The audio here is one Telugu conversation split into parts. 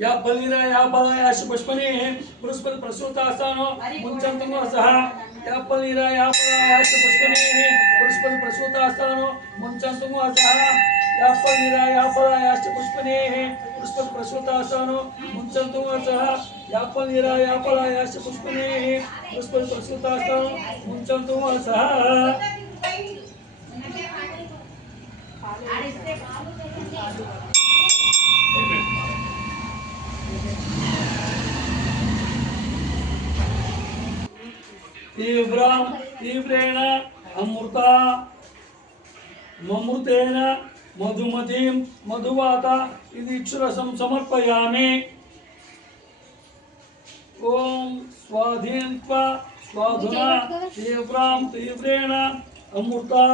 या बलिरा या बलायाश पुष्पने बृहस्पति प्रसूतास्थानो मुंचन्तमो सह या बलिरा या बलायाश पुष्पने बृहस्पति प्रसूतास्थानो मुंचन्तमो सह या बलिरा या बलायाश पुष्पने बृहस्पति प्रसूतास्थानो मुंचन्तमो सह या बलिरा या बलायाश पुष्पने बृहस्पति प्रसूतास्थानो मुंचन्तमो सह तीव्रेण अमृता ममृतेन मधुमतीं मधुवाता इक्षुरसं समर्पयामि। ओम स्वाधीनत्वा स्वाधुना तीव्रेण अमृता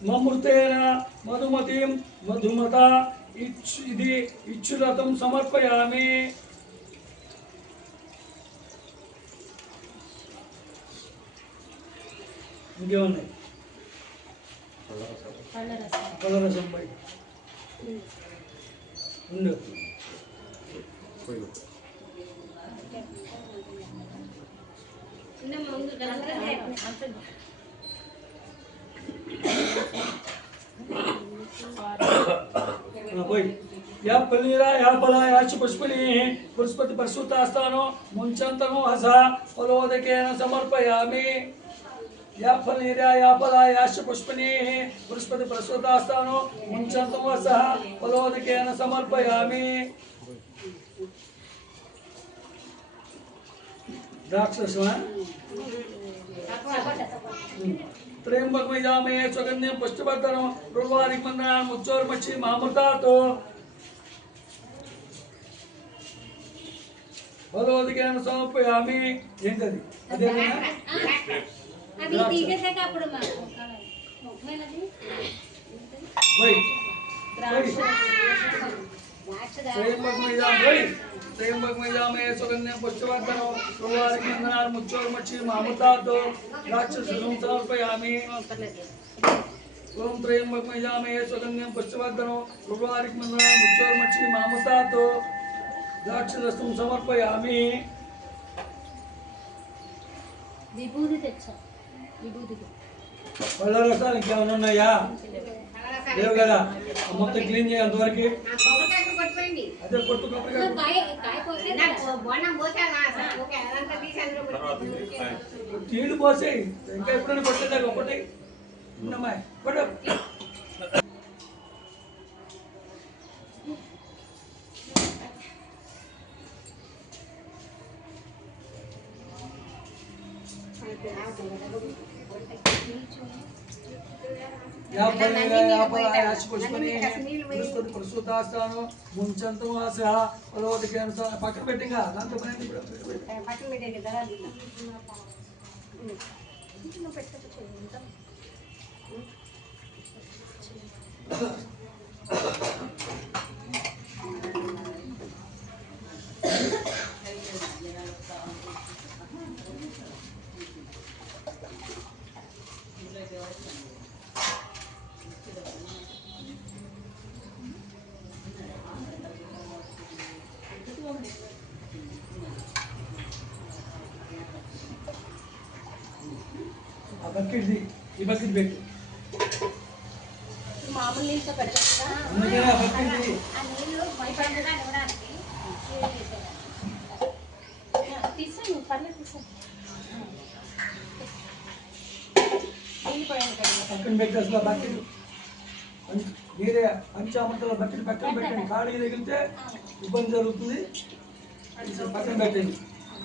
ममृतेन मधुमतीं मधुमता इक्षुरसं समर्पयामि। ఇంకేమున్నాయి పళ్ళరసం పై ఉండు या पलीरा या बलायाच पुष्पनी पुष्पति प्रसूतास्थानो मुंचन्तमो हसा फलोदकेन समर्पयामि। या फलीरा या बलायाच पुष्पनी पुष्पति प्रसूतास्थानो मुंचन्तमो सह फलोदकेन समर्पयामि। द्राक्षरसमा त्र्यंबकमयजामहे सुगन्धिं पुष्टिवर्धनं उर्वारुकमण्डलं मुच्चोर्मच्छी मामृतातो फलोदकेन समर्पयामि। ఏంటది అదేనా అవి తీసేసాక అప్పుడు మొక్కమేనది వై ద్రాక్ష त्र्यंबकमयजामहे सुगन्धिं पुष्टिवर्धनं उर्वारुकमण्डलं मुच्चोर्मच्छी मामृतातो राक्षसं समर्पयामि। ओम त्र्यंबकमयजामहे सुगन्धिं पुष्टिवर्धनं उर्वारुकमण्डलं मुच्चोर्मच्छी मामृतातो राक्षसं समर्पयामि। విభూది తెచ్చా విభూది పళ్ళ రసాలు ఇంకేమైనా ఉన్నాయా లేవు కదా మొత్తం క్లీన్ చేయాలి అంతవరకు అదే కొట్టు నీళ్ళు పోసేయి ఇంకా ఎప్పుడైనా కొట్టేదాకా ఒకటి ఉన్నమ్మా కొట్టు प्रसूतास्थानो मुंचन्तमो सह फलोदकेन पक्कन పెట్టింగా దాంతో పని పక్కన పెట్టేది కదా ఇంట్లో పెట్టకపోతే చూడండి बकेट दी ये बकेट बैठ మామూలు నీళ్ళతో పెట్టొచ్చా అందుకే ఆ బకెట్ ది ఆ నీళ్ళు బయటపడగా ఇవ్వడానికి తీసాను పర్లేదు తీసాను నీళ్ళు పోయాను కదా పక్కన పెట్టేస్తా బకెట్ మీరే పంచామృతాల బకెట్ పక్కన పెట్టండి ఖాళీ తగిలితే ఇబ్బంది జరుగుతుంది పక్కన పెట్టండి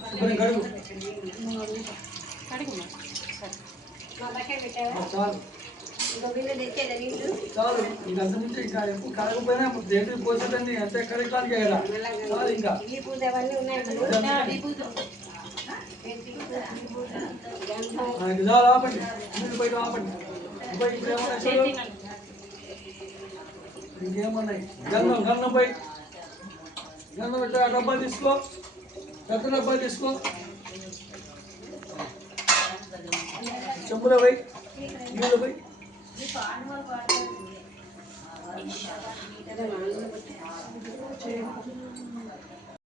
శుభ్రం కడుగు కడుగుమా చాలు చాలు ఇంకా అంత ముందు ఇంకా ఎక్కువ కడగపోయినా దేనికి పోసేదండి ఎంత కడగడానికి కదా చాలు ఇంకా చాలు ఆపండి నీళ్ళు బయట ఆపండి ఇప్పుడు ఏమన్నా ఇంకేమన్నాయి గంధం గంధం పోయి గంధం పెట్టా డబ్బా తీసుకో పెద్ద డబ్బా తీసుకో చెంబులో పోయి నీళ్ళు పోయి కదా,